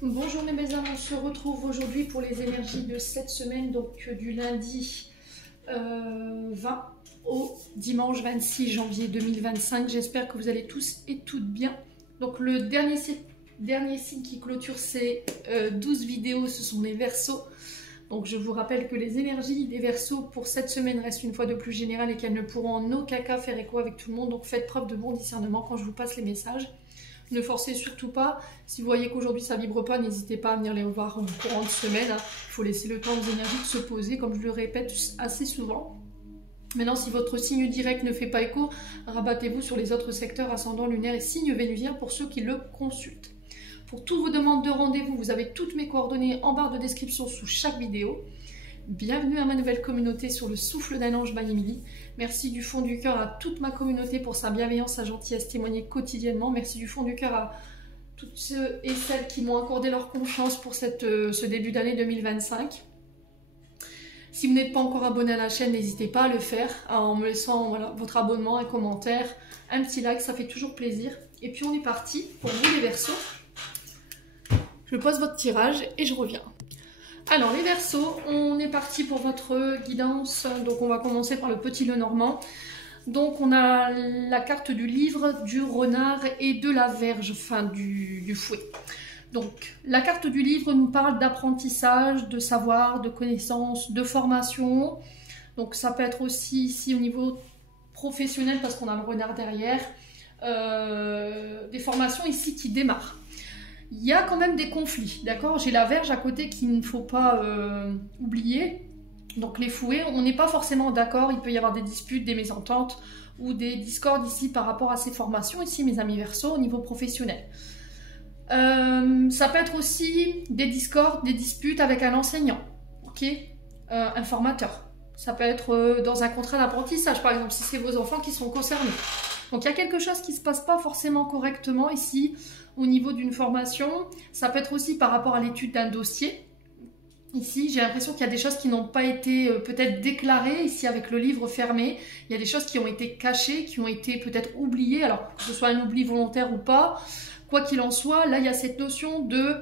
Bonjour mes belles âmes, on se retrouve aujourd'hui pour les énergies de cette semaine, donc du lundi 20 au dimanche 26 janvier 2025. J'espère que vous allez tous et toutes bien. Donc le dernier signe qui clôture ces 12 vidéos, ce sont les Verseaux. Donc je vous rappelle que les énergies des Verseaux pour cette semaine restent une fois de plus générales et qu'elles ne pourront en aucun cas faire écho avec tout le monde. Donc faites preuve de bon discernement quand je vous passe les messages. Ne forcez surtout pas. Si vous voyez qu'aujourd'hui ça vibre pas, n'hésitez pas à venir les voir en courant de semaine. Il faut laisser le temps aux énergies de se poser, comme je le répète assez souvent. Maintenant, si votre signe direct ne fait pas écho, rabattez-vous sur les autres secteurs ascendant lunaire et signe vénusien pour ceux qui le consultent. Pour toutes vos demandes de rendez-vous, vous avez toutes mes coordonnées en barre de description sous chaque vidéo. Bienvenue à ma nouvelle communauté sur le souffle d'un ange by Emily. Merci du fond du cœur à toute ma communauté pour sa bienveillance, sa gentillesse témoignée quotidiennement. Merci du fond du cœur à toutes ceux et celles qui m'ont accordé leur confiance pour ce début d'année 2025. Si vous n'êtes pas encore abonné à la chaîne, n'hésitez pas à le faire en me laissant votre abonnement, un commentaire, un petit like, ça fait toujours plaisir. Et puis on est parti pour vous les Verseaux. Je pose votre tirage et je reviens. Alors les Verseaux, on est parti pour votre guidance. Donc on va commencer par le petit Lenormand. Donc on a la carte du livre, du renard et de la verge, enfin du fouet. Donc la carte du livre nous parle d'apprentissage, de savoir, de connaissances, de formation. Donc ça peut être aussi ici au niveau professionnel parce qu'on a le renard derrière. Des formations ici qui démarrent. Il y a quand même des conflits, d'accord? J'ai la verge à côté qu'il ne faut pas oublier. Donc les fouets, on n'est pas forcément d'accord. Il peut y avoir des disputes, des mésententes ou des discordes ici par rapport à ces formations. Ici, mes amis Verseaux, au niveau professionnel. Ça peut être aussi des discordes, des disputes avec un enseignant, ok? Un formateur. Ça peut être dans un contrat d'apprentissage, par exemple, si c'est vos enfants qui sont concernés. Donc il y a quelque chose qui ne se passe pas forcément correctement ici au niveau d'une formation. Ça peut être aussi par rapport à l'étude d'un dossier. Ici, j'ai l'impression qu'il y a des choses qui n'ont pas été peut-être déclarées. Ici, avec le livre fermé, il y a des choses qui ont été cachées, qui ont été peut-être oubliées. Alors, que ce soit un oubli volontaire ou pas, quoi qu'il en soit, là, il y a cette notion de...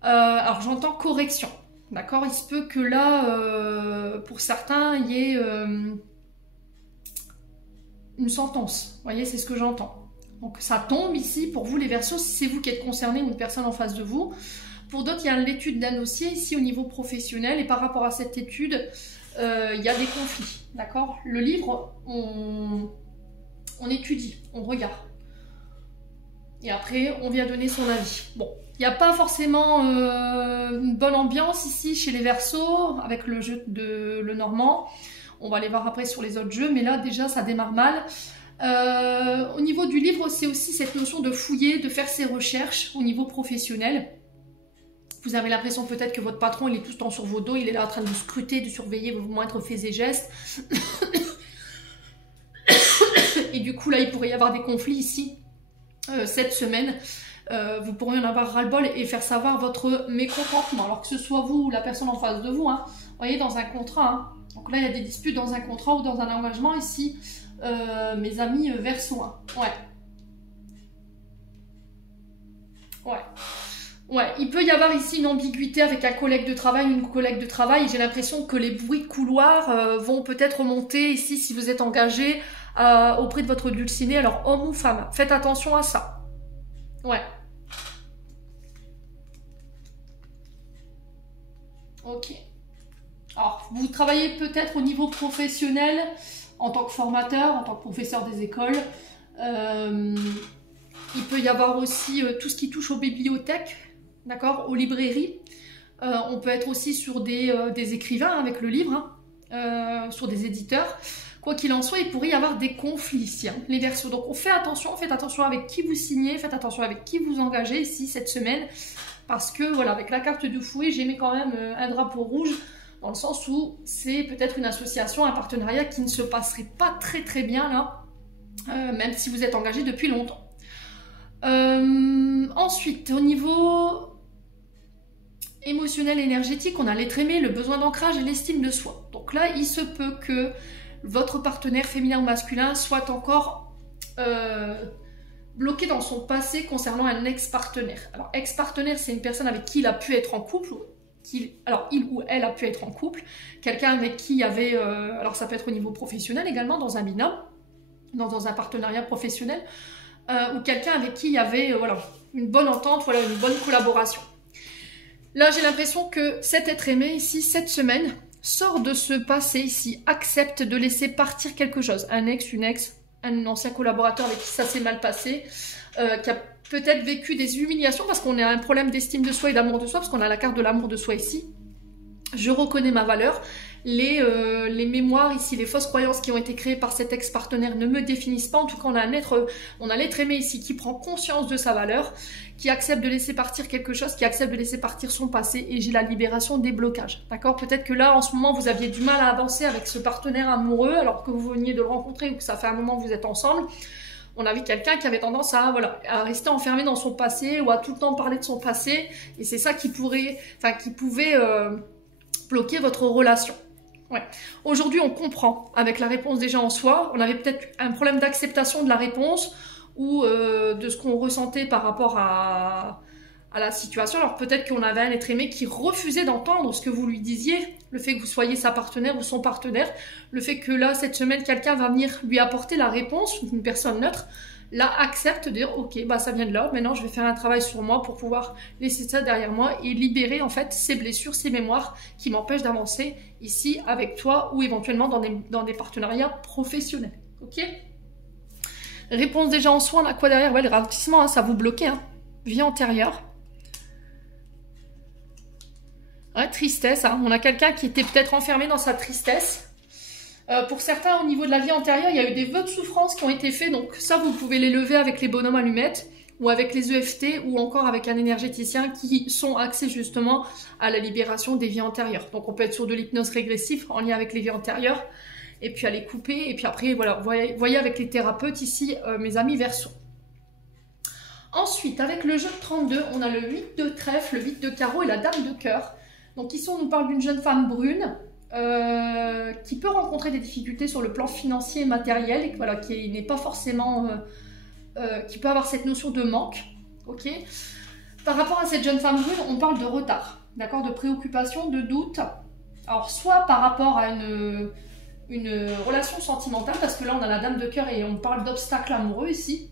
alors, j'entends correction. D'accord? Il se peut que là, pour certains, il y ait... une sentence, vous voyez, c'est ce que j'entends. Donc ça tombe ici pour vous les Verseaux, si c'est vous qui êtes concerné ou une personne en face de vous. Pour d'autres, il y a l'étude d'un dossier ici au niveau professionnel et par rapport à cette étude, il y a des conflits, d'accord? Le livre, on étudie, on regarde. Et après, on vient donner son avis. Bon, il n'y a pas forcément une bonne ambiance ici chez les Verseaux avec le jeu de Lenormand. On va aller voir après sur les autres jeux, mais là déjà ça démarre mal. Au niveau du livre, c'est aussi cette notion de fouiller, de faire ses recherches au niveau professionnel. Vous avez l'impression peut-être que votre patron il est tout le temps sur vos dos, il est là en train de vous scruter, de surveiller vos moindres faits et gestes. Et du coup là il pourrait y avoir des conflits ici cette semaine. Vous pourriez en avoir ras-le-bol et faire savoir votre mécontentement, alors que ce soit vous ou la personne en face de vous. Hein. Vous voyez, dans un contrat, hein. Donc là il y a des disputes dans un contrat ou dans un engagement ici, mes amis Verseaux. Hein. Ouais, il peut y avoir ici une ambiguïté avec un collègue de travail ou une collègue de travail. J'ai l'impression que les bruits de couloir vont peut-être monter ici si vous êtes engagé auprès de votre dulciné, alors homme ou femme. Faites attention à ça. Ouais. Ok. Alors, vous travaillez peut-être au niveau professionnel en tant que formateur, en tant que professeur des écoles. Il peut y avoir aussi tout ce qui touche aux bibliothèques, d'accord, aux librairies. On peut être aussi sur des écrivains avec le livre, hein, sur des éditeurs. Quoi qu'il en soit, il pourrait y avoir des conflits ici, hein, les Verseaux. Donc, faites attention avec qui vous signez, faites attention avec qui vous engagez ici cette semaine. Parce que, voilà, avec la carte du fouet, j'ai mis quand même un drapeau rouge. Dans le sens où c'est peut-être une association, un partenariat qui ne se passerait pas très très bien là, même si vous êtes engagé depuis longtemps. Ensuite, au niveau émotionnel, énergétique, on a l'être aimé, le besoin d'ancrage et l'estime de soi. Donc là, il se peut que votre partenaire féminin ou masculin soit encore bloqué dans son passé concernant un ex-partenaire. Alors, ex-partenaire, c'est une personne avec qui il a pu être en couple, alors il ou elle a pu être en couple, quelqu'un avec qui il y avait, alors ça peut être au niveau professionnel également, dans un binôme, dans un partenariat professionnel, ou quelqu'un avec qui il y avait voilà, une bonne entente, voilà, une bonne collaboration. Là, j'ai l'impression que cet être aimé ici, cette semaine, sort de ce passé ici, accepte de laisser partir quelque chose, un ex, une ex, un ancien collaborateur avec qui ça s'est mal passé, qui a peut-être vécu des humiliations parce qu'on a un problème d'estime de soi et d'amour de soi, parce qu'on a la carte de l'amour de soi ici. Je reconnais ma valeur. Les mémoires ici, les fausses croyances qui ont été créées par cet ex-partenaire ne me définissent pas. En tout cas, on a l'être aimé ici qui prend conscience de sa valeur, qui accepte de laisser partir quelque chose, qui accepte de laisser partir son passé, et j'ai la libération des blocages. D'accord? Peut-être que là, en ce moment, vous aviez du mal à avancer avec ce partenaire amoureux, alors que vous veniez de le rencontrer ou que ça fait un moment que vous êtes ensemble. On avait quelqu'un qui avait tendance à, voilà, à rester enfermé dans son passé ou à tout le temps parler de son passé, et c'est ça qui pouvait bloquer votre relation. Ouais. Aujourd'hui, on comprend avec la réponse déjà en soi. On avait peut-être un problème d'acceptation de la réponse ou de ce qu'on ressentait par rapport à la situation. Alors peut-être qu'on avait un être aimé qui refusait d'entendre ce que vous lui disiez, le fait que vous soyez sa partenaire ou son partenaire, le fait que là, cette semaine, quelqu'un va venir lui apporter la réponse, une personne neutre, là, accepte de dire, ok, bah ça vient de là, maintenant je vais faire un travail sur moi pour pouvoir laisser ça derrière moi et libérer en fait ces blessures, ces mémoires qui m'empêchent d'avancer ici avec toi ou éventuellement dans des partenariats professionnels, ok? Réponse déjà en soi, on a quoi derrière? Ouais, le ralentissement, hein, ça vous bloquait, hein. Vie antérieure. Ouais, tristesse, hein. On a quelqu'un qui était peut-être enfermé dans sa tristesse. Pour certains, au niveau de la vie antérieure, il y a eu des vœux de souffrance qui ont été faits. Donc ça, vous pouvez les lever avec les bonhommes allumettes ou avec les EFT ou encore avec un énergéticien qui sont axés justement à la libération des vies antérieures. Donc on peut être sur de l'hypnose régressive en lien avec les vies antérieures et puis à les couper. Et puis après, voilà, voyez avec les thérapeutes ici, mes amis Verseau. Ensuite, avec le jeu de 32, on a le 8 de trèfle, le 8 de carreau et la dame de cœur. Donc ici, on nous parle d'une jeune femme brune qui peut rencontrer des difficultés sur le plan financier et matériel, et voilà, qui n'est pas forcément... qui peut avoir cette notion de manque. Ok. Par rapport à cette jeune femme brune, on parle de retard, d'accord, de préoccupation, de doute. Alors, soit par rapport à une relation sentimentale, parce que là, on a la dame de cœur et on parle d'obstacles amoureux ici.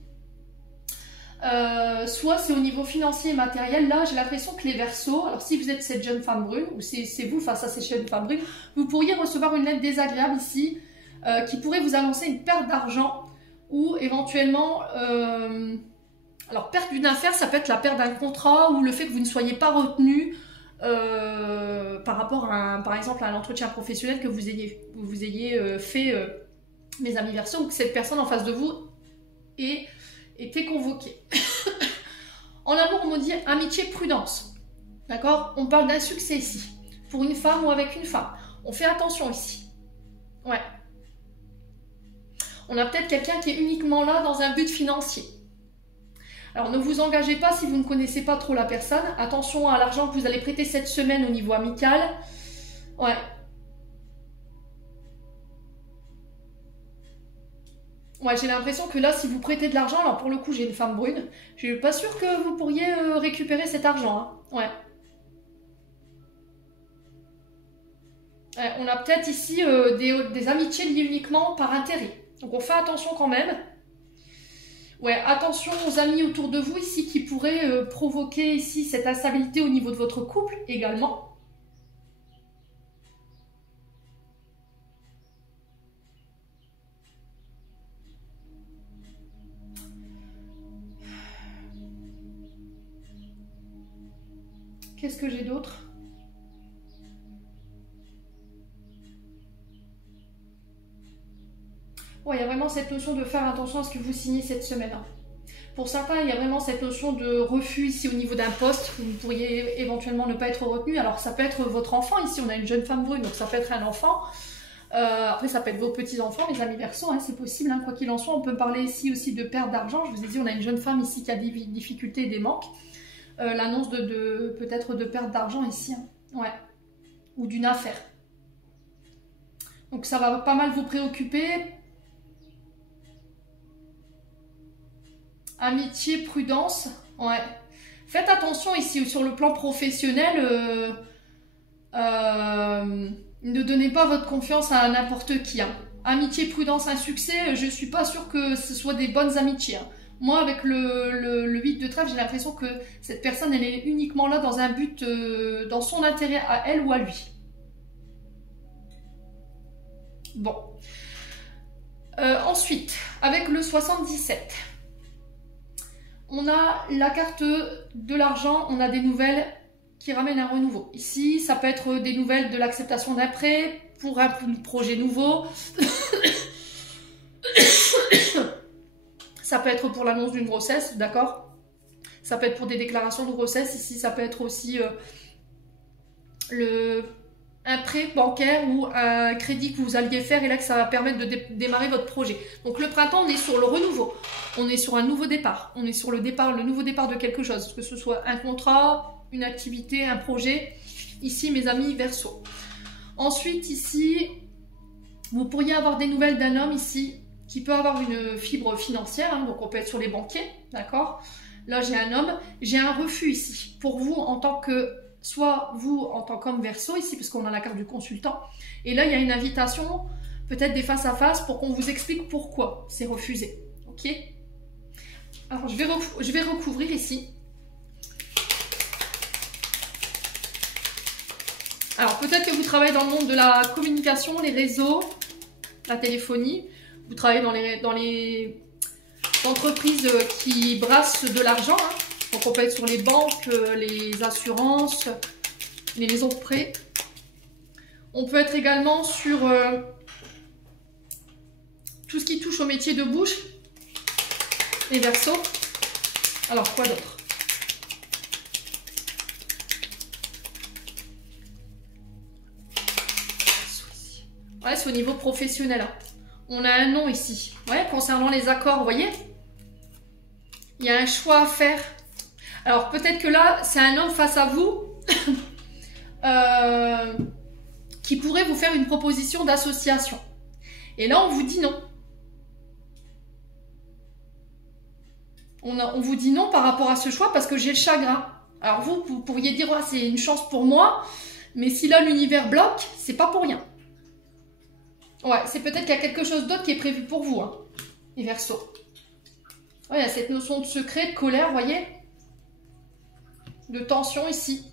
Soit c'est au niveau financier et matériel. Là, j'ai l'impression que les Verseaux, alors si vous êtes cette jeune femme brune, ou c'est vous face à cette jeune femme brune, vous pourriez recevoir une lettre désagréable ici, qui pourrait vous annoncer une perte d'argent, ou éventuellement, alors perte d'une affaire, ça peut être la perte d'un contrat, ou le fait que vous ne soyez pas retenu par rapport à, par exemple, à un entretien professionnel que vous ayez fait, mes amis Verseaux, ou que cette personne en face de vous était convoqué. En amour, on me dit amitié, prudence. D'accord? On parle d'un succès ici. Pour une femme ou avec une femme. On fait attention ici. Ouais. On a peut-être quelqu'un qui est uniquement là dans un but financier. Alors, ne vous engagez pas si vous ne connaissez pas trop la personne. Attention à l'argent que vous allez prêter cette semaine au niveau amical. Ouais. Ouais, j'ai l'impression que là, si vous prêtez de l'argent, alors pour le coup, j'ai une femme brune, je suis pas sûre que vous pourriez récupérer cet argent. Hein. Ouais. Ouais. On a peut-être ici des amitiés liées uniquement par intérêt. Donc on fait attention quand même. Ouais, attention aux amis autour de vous ici qui pourraient provoquer ici cette instabilité au niveau de votre couple également. Qu'est-ce que j'ai d'autre? Ouais, il y a vraiment cette notion de faire attention à ce que vous signez cette semaine. Hein. Pour certains, il y a vraiment cette notion de refus ici au niveau d'un poste. Vous pourriez éventuellement ne pas être retenu. Alors ça peut être votre enfant. Ici, on a une jeune femme brune, donc ça peut être un enfant. Après, ça peut être vos petits-enfants, les amis Verseaux, hein, c'est possible. Hein, quoi qu'il en soit, on peut parler ici aussi de perte d'argent. Je vous ai dit, on a une jeune femme ici qui a des difficultés, des manques. L'annonce peut-être de perte d'argent ici. Hein. Ouais. Ou d'une affaire. Donc ça va pas mal vous préoccuper. Amitié, prudence. Ouais. Faites attention ici sur le plan professionnel. Ne donnez pas votre confiance à n'importe qui. Hein. Amitié, prudence, un succès. Je suis pas sûre que ce soit des bonnes amitiés. Hein. Moi, avec le 8 de trèfle, j'ai l'impression que cette personne, elle est uniquement là dans un but, dans son intérêt à elle ou à lui. Bon. Ensuite, avec le 77, on a la carte de l'argent, on a des nouvelles qui ramènent un renouveau. Ici, ça peut être des nouvelles de l'acceptation d'un prêt pour un projet nouveau. Ça peut être pour l'annonce d'une grossesse, d'accord? Ça peut être pour des déclarations de grossesse. Ici, ça peut être aussi un prêt bancaire ou un crédit que vous alliez faire et là que ça va permettre de démarrer votre projet. Donc le printemps, on est sur le renouveau. On est sur un nouveau départ. On est sur le nouveau départ de quelque chose. Que ce soit un contrat, une activité, un projet. Ici, mes amis Verseau. Ensuite, ici, vous pourriez avoir des nouvelles d'un homme ici qui peut avoir une fibre financière. Hein, donc on peut être sur les banquiers, d'accord? Là, j'ai un homme. J'ai un refus ici. Pour vous, en tant que... soit vous en tant qu'homme Verseau ici, parce qu'on a la carte du consultant. Et là, il y a une invitation, peut-être des face à face, pour qu'on vous explique pourquoi c'est refusé. Ok? Alors, je vais recouvrir ici. Alors, peut-être que vous travaillez dans le monde de la communication, les réseaux, la téléphonie. Vous travaillez dans les entreprises qui brassent de l'argent, hein. Donc on peut être sur les banques, les assurances, les maisons de prêt. On peut être également sur tout ce qui touche au métier de bouche, les Verseaux. Alors quoi d'autre? Ouais, c'est au niveau professionnel. Hein. On a un nom ici. Ouais, concernant les accords, vous voyez? Il y a un choix à faire. Alors, peut-être que là, c'est un homme face à vous qui pourrait vous faire une proposition d'association. Et là, on vous dit non. On vous dit non par rapport à ce choix parce que j'ai le chagrin. Alors, vous pourriez dire, oh, c'est une chance pour moi, mais si là, l'univers bloque, c'est pas pour rien. Ouais, c'est peut-être qu'il y a quelque chose d'autre qui est prévu pour vous, hein, les Verseaux. Ouais, il y a cette notion de secret, de colère, vous voyez? De tension ici.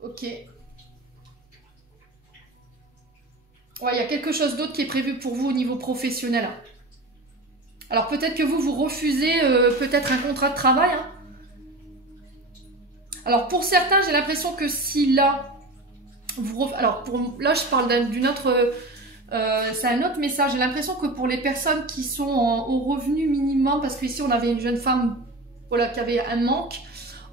Ok. Ouais, il y a quelque chose d'autre qui est prévu pour vous au niveau professionnel. Hein. Alors peut-être que vous refusez peut-être un contrat de travail. Hein. Alors pour certains, j'ai l'impression que si là... là, je parle d'une autre... c'est un autre message. J'ai l'impression que pour les personnes qui sont au revenu minimum, parce qu'ici on avait une jeune femme voilà, qui avait un manque,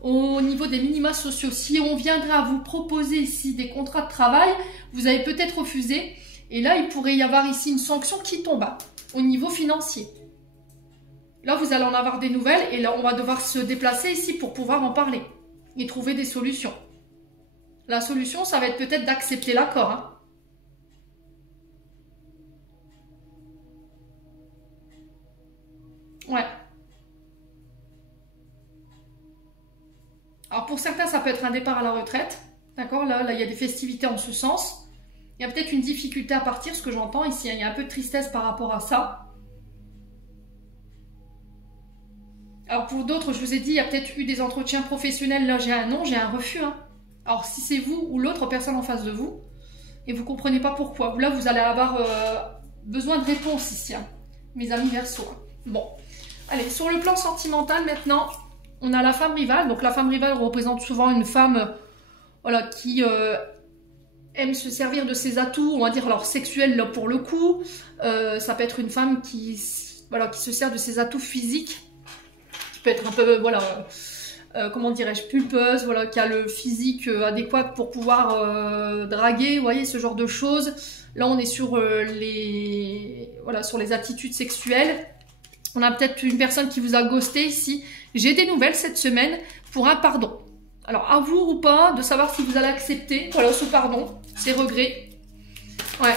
au niveau des minima sociaux, si on viendrait à vous proposer ici des contrats de travail, vous avez peut-être refusé. Et là, il pourrait y avoir ici une sanction qui tombe hein, au niveau financier. Là, vous allez en avoir des nouvelles et là, on va devoir se déplacer ici pour pouvoir en parler et trouver des solutions. La solution, ça va être peut-être d'accepter l'accord. Hein. Ouais. Alors pour certains, ça peut être un départ à la retraite. D'accord, là, il y a des festivités en ce sens. Il y a peut-être une difficulté à partir, ce que j'entends ici. Hein. Il y a un peu de tristesse par rapport à ça. Alors pour d'autres, je vous ai dit, il y a peut-être eu des entretiens professionnels. Là, j'ai un non, j'ai un refus. Hein. Alors si c'est vous ou l'autre personne en face de vous, et vous ne comprenez pas pourquoi, là, vous allez avoir besoin de réponse ici, hein, mes amis Verseau. Hein. Bon, allez, sur le plan sentimental maintenant... On a la femme rivale. Donc la femme rivale représente souvent une femme voilà, qui aime se servir de ses atouts, on va dire alors sexuels là, pour le coup. Ça peut être une femme qui se sert de ses atouts physiques, qui peut être un peu, voilà, comment dirais-je, pulpeuse, voilà, qui a le physique adéquat pour pouvoir draguer, vous voyez, ce genre de choses. Là, on est sur, sur les attitudes sexuelles. On a peut-être une personne qui vous a ghosté ici. J'ai des nouvelles cette semaine pour un pardon. Alors, à vous ou pas de savoir si vous allez accepter, voilà, ce pardon, ces regrets. Ouais,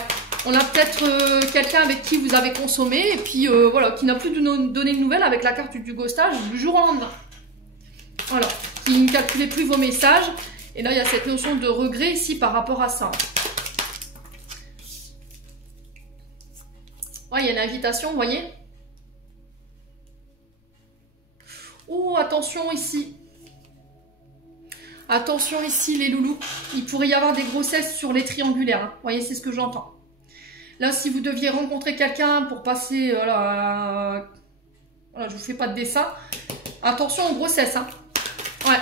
On a peut-être quelqu'un avec qui vous avez consommé et puis voilà, qui n'a plus donné de nouvelles avec la carte du ghostage du jour au lendemain. Voilà, qui ne calculait plus vos messages. Et là, il y a cette notion de regret ici par rapport à ça. Ouais, il y a l'invitation, vous voyez. Oh, attention ici. Attention ici, les loulous. Il pourrait y avoir des grossesses sur les triangulaires. Hein. Vous voyez, c'est ce que j'entends. Là, si vous deviez rencontrer quelqu'un pour passer... voilà, je vous fais pas de dessin. Attention aux grossesses. Hein. Ouais.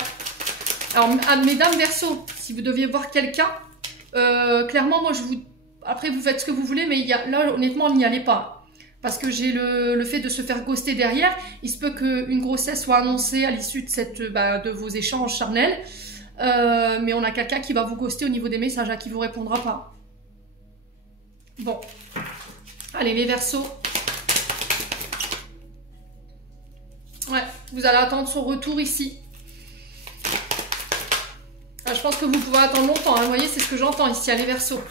Alors, mesdames Verseau, si vous deviez voir quelqu'un, clairement, moi, je vous... Après, vous faites ce que vous voulez, mais là, honnêtement, n'y allez pas. Parce que j'ai le fait de se faire ghoster derrière. Il se peut qu'une grossesse soit annoncée à l'issue de vos échanges charnels. Mais on a quelqu'un qui va vous ghoster au niveau des messages, qui ne vous répondra pas. Bon. Allez, les Verseaux. Ouais, vous allez attendre son retour ici. Je pense que vous pouvez attendre longtemps. Hein. Vous voyez, c'est ce que j'entends ici, à les Verseaux.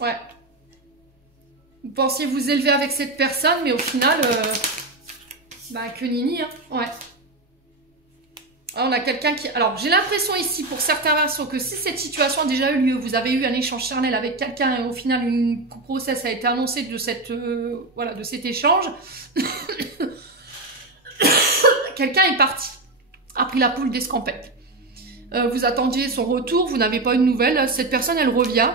Ouais. Vous pensiez vous élever avec cette personne, mais au final, que nini, hein. Ouais. Alors, on a quelqu'un qui... Alors, j'ai l'impression ici, pour certains Verseaux, que si cette situation a déjà eu lieu, vous avez eu un échange charnel avec quelqu'un et au final, une grossesse a été annoncée de cet échange, quelqu'un est parti, a pris la poule d'escampette. Vous attendiez son retour, vous n'avez pas eu de nouvelles, cette personne, elle revient.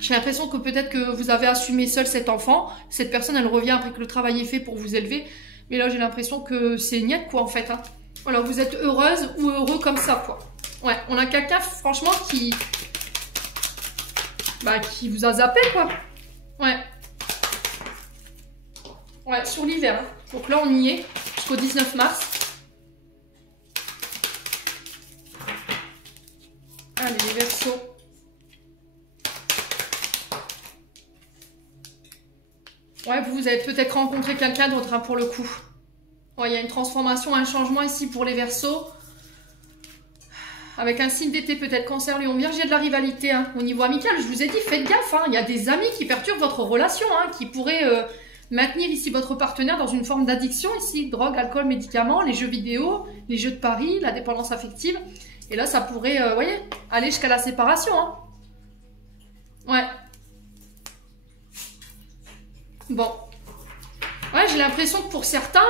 J'ai l'impression que peut-être que vous avez assumé seul cet enfant, cette personne, elle revient après que le travail est fait pour vous élever, mais là, j'ai l'impression que c'est niette, quoi, en fait, hein. Voilà, vous êtes heureuse ou heureux comme ça, quoi. Ouais, on a quelqu'un, franchement, qui vous a zappé, quoi. Ouais. Ouais, sur l'hiver. Hein. Donc là, on y est, jusqu'au 19 mars. Allez, les Verseaux. Ouais, vous avez peut-être rencontré quelqu'un d'autre, hein, pour le coup. Ouais, il y a une transformation, un changement ici pour les Verseaux. Avec un signe d'été, peut-être Cancer, Lion, Vierge, il y a de la rivalité. Hein. Au niveau amical, je vous ai dit, faites gaffe. Hein. Il y a des amis qui perturbent votre relation, hein, qui pourraient maintenir ici votre partenaire dans une forme d'addiction ici. Drogue, alcool, médicaments, les jeux vidéo, les jeux de paris, la dépendance affective. Et là, ça pourrait, vous voyez, aller jusqu'à la séparation. Hein. Ouais. Bon. Ouais, j'ai l'impression que pour certains,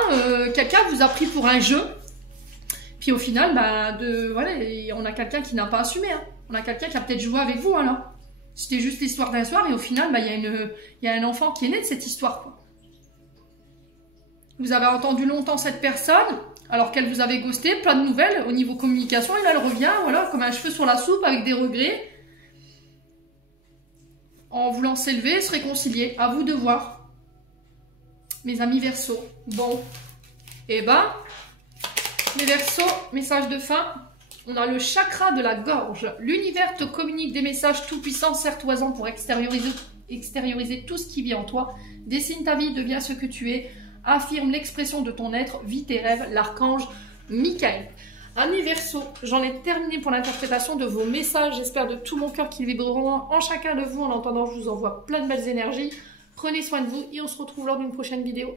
quelqu'un vous a pris pour un jeu. Puis au final, voilà, on a quelqu'un qui n'a pas assumé. Hein. On a quelqu'un qui a peut-être joué avec vous. Hein, là. C'était juste l'histoire d'un soir. Et au final, il y a un enfant qui est né de cette histoire. Quoi. Vous avez entendu longtemps cette personne, alors qu'elle vous avait ghosté. Plein de nouvelles au niveau communication. Et là, elle revient, voilà, comme un cheveu sur la soupe, avec des regrets. En voulant s'élever, se réconcilier. À vous de voir. Mes amis Verseaux. Bon. Eh ben, les Verseaux, message de fin. On a le chakra de la gorge. L'univers te communique des messages tout-puissants, serre-toi-en pour extérioriser tout ce qui vit en toi. Dessine ta vie, deviens ce que tu es. Affirme l'expression de ton être, vis tes rêves. L'archange Michael. Amis Verseaux, j'en ai terminé pour l'interprétation de vos messages. J'espère de tout mon cœur qu'ils vibreront en chacun de vous. En entendant, je vous envoie plein de belles énergies. Prenez soin de vous et on se retrouve lors d'une prochaine vidéo.